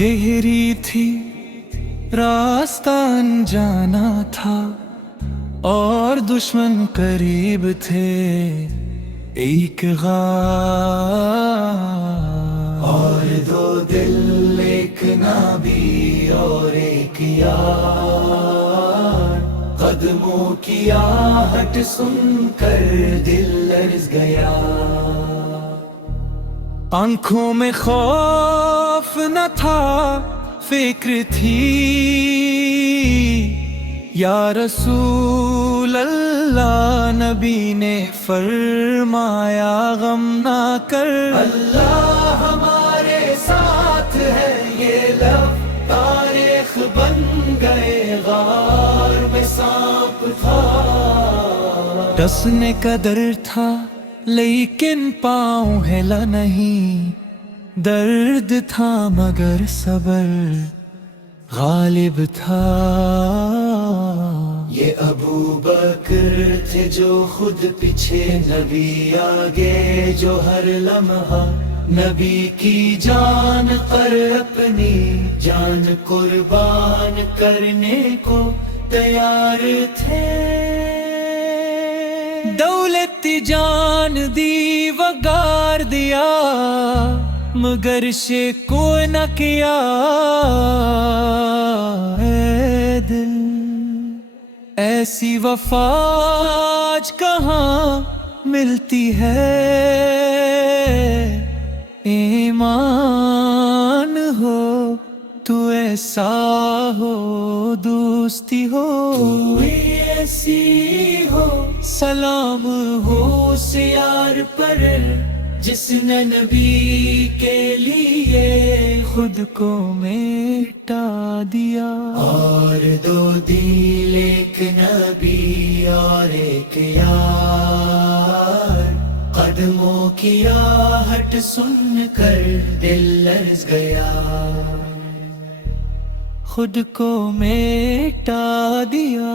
گہری تھی راستہ انجانا تھا اور دشمن قریب تھے، ایک غار اور دو دل، ایک نبی اور ایک یار، قدموں کی آہٹ سن کر دل لرز گیا۔ آنکھوں میں خوف نہ تھا، فکر تھی، یا رسول اللہ نبی نے فرمایا غم نہ کر، اللہ ہمارے ساتھ ہے، یہ لب تاریخ بن گئے، غار میں سانپ تھا، ڈسنے کا ڈر تھا لیکن پاؤں ہلا نہیں، درد تھا مگر صبر غالب تھا۔ یہ ابو بکر تھے جو خود پیچھے، نبی آگے جو ہر لمحہ نبی کی جان پر اپنی جان قربان کرنے کو تیار تھے۔ دولت جان دی وگار دیا مگر شکو نہ کیا، اے دل ایسی وفا آج کہاں ملتی ہے، ایمان ہو تو ایسا ہو، دوستی ہو تو ایسی ہو، سلام ہو اس یار پر جس نے نبی کے لیے خود کو مٹا دیا۔ اور دو دل، ایک نبی اور ایک یار، قدموں کی آہٹ سن کر دل لرز گیا، خود کو مٹا دیا۔